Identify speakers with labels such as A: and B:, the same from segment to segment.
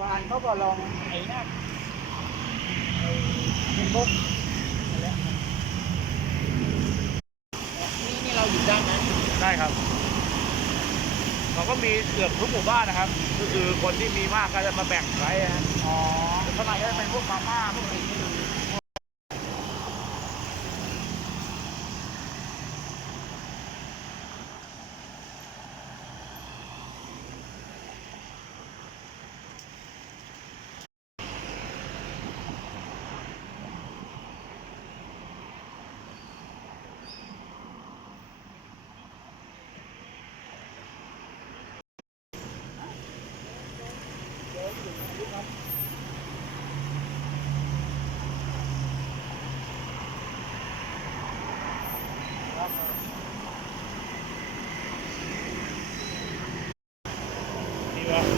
A: วานเขาก็ลองไอ้นั่นไอ้เป็นบุ๊กอะไรนะนี่นี่เราอยู่ด้านนั้น
B: ได้ครับเขาก็มีเกือบทุกหมู่บ้านนะครับ ก็คือคนที่มีมากก็จะมาแบ่งไว้ฮะ
A: อ๋อสมัยนั้นเป็นพวกมาม่าพวกอะไรนี่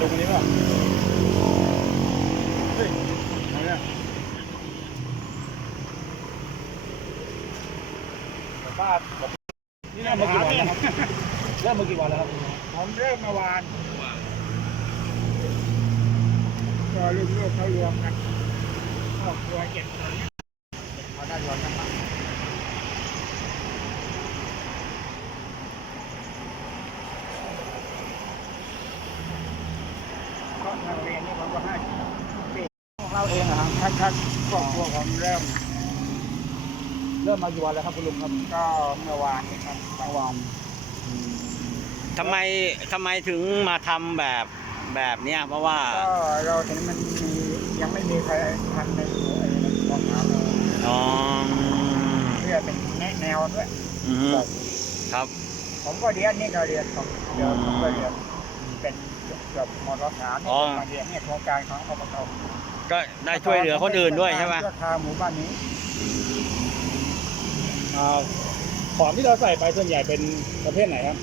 B: ลงนี้ป่ะเฮ้ยอะไรเนี่ยบ้านนี่เริ่มมากี่วันแล้วครับเริ่มมากี่วันแล้วครับ
A: ผมเริ่มเมื่อวานก็ลูกๆเขารวมกันครอบครัวเจ็ดคนเขาได้รวมกันมาก็ ทางเรียนนี่ผมก็ให้ปีของเราเองอะครับชัดๆครอบครัวผมเริ่ม
B: เริ่มมากี่วันแล้วครับคุณลุงครับ
A: ก็เมื่อวานนี้ครับเมื่อวาน
C: ทำไมทำไมถึงมาทำแบบแบบเนี้ยเพราะว่า
A: ก็เราเห็นมันมียังไม่มีใครทำในหมู่ไอ้กองทัพเลย
C: อ๋อ
A: เพื่อเป็นแนะแนวด้วย
C: อืมครับ
A: ผมก็เรียนนี่ก็เรียนผมเดี๋ยวผมก็เรียน เป็นเกือบมรสามนี่
C: อ๋อ
A: มาเรียนเนี่ยโครงการของอบต
C: ก็ได้ช่วยเหลือคนอื่นด้วยใช่ไหม
A: เพื่อทางหมู่บ้านนี้
B: อ่าของที่เราใส่ไปส่วนใหญ่เป็นประเภทไหนครับ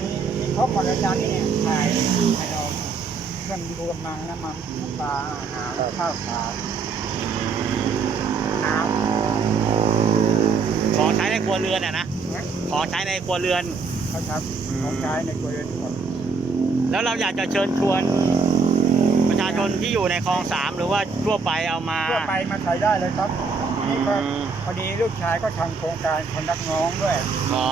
A: มีมีครบหมดอาจารย์นี่ถ่ายให้เราเครื่องดูกำลังน้ำมันน้ำปลาอาหารข้าวสารน้
C: ของใช้ในครัวเรือนอะนะำ
A: นะ
C: ของใช้ในครัวเรือน
A: เขาทำของใช้ในครัวเรือนทั้งหมด
C: แล้วเราอยากจะเชิญชวนประชาชนที่อยู่ในคลองสามหรือว่าทั่วไปเอามา
A: ทั่วไปมาใช้ได้เลยครับ
C: อื
A: นี่ก็
C: ม
A: พอดีลูกชายก็ทำโครงการคนรักน้องด้วย
C: อ๋อ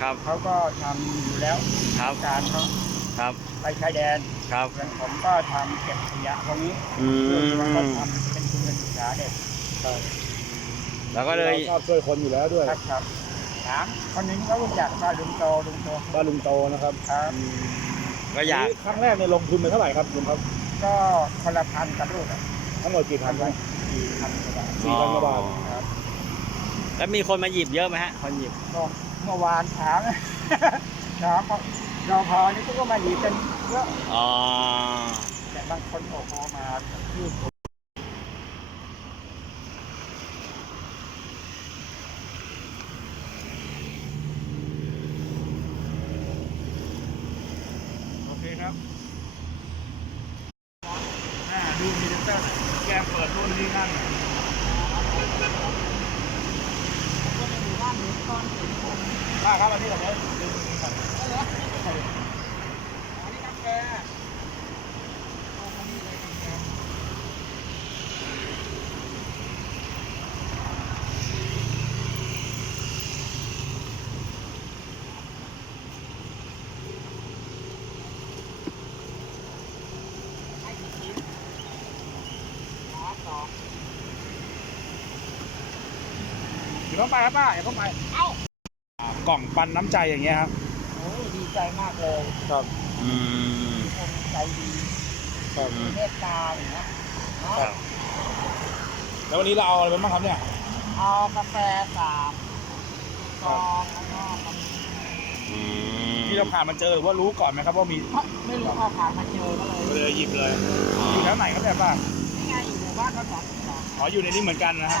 C: ครับ
A: เขาก็ทำอยู่แล้ว
C: ครับ
A: โงการเขา
C: ครับ
A: ไปชายแดน
C: ครับ
A: ส่วนผมก็ทำเก็บขยะตรงนี้
C: อื
A: เพื่อที่ว่าเขา
C: ม
A: ทำเป็นทุนการศึกษาเด็ก
C: แล้วก็เลย
B: ชอบช่วยคนอยู่แล้วด้วย
A: ครับครับถามคนหนึงก็รู้จักว่าลุงโตลุงโต
B: บ้านลุงโตนะครับ
A: ครับ
C: ก็อยาก
B: ครั้งแรกเนี่ยลงทุนไปเท่าไหร่ครับลุงครับ
A: ก็คนละพันกับลูกอะ
B: ทั้งหมดกี่พันครับ
A: สี่พันกว่าบาท
B: สี่พันกว่าบาท
A: ครับ
C: แล้วมีคนมาหยิบเยอะไหมฮะ คนหยิบ
A: ก็เมื่อวานถามถามก็รอพอนี่ก็มาดีกันเยอะ
C: อ๋อ
A: แต่บางคนโอ้โหมาชื่อ
B: โอเคครับอ่า จะแกมเปิดรุ่นที่นั่นป้าครับอันนี้แบบนี้ เดี๋ยวเข้าไปครับป้าเดี๋ยวเข้าไปเอ้ากล่องปันน้ำใจอย่างเงี้ยครับ
A: โอ้ยดีใจมากเลย
B: ครับ
C: อืม
A: มีคนใจดี
B: ครับ
C: อืม
A: เมตตาอย่างเงี้ยเนาะ
B: ครับแล้ววันนี้เราเอาอะไรไปบ้างครับเนี่ย
A: เอากาแฟสามซองแล้วก็มัน
C: อืม
B: ที่เราผ่านมาเจอหรือว่ารู้ก่อนไหมครับว่ามี
A: ไม่รู้เอาผ่านมาเจอก็เลย
B: เลยหยิบเลย อยู่แถวไหนครับเนี่ยป้า
A: นี่ไงอยู่หมู่บ้านเขาสองสอง
B: อ๋ออยู่ในนี้เหมือนกันนะฮะ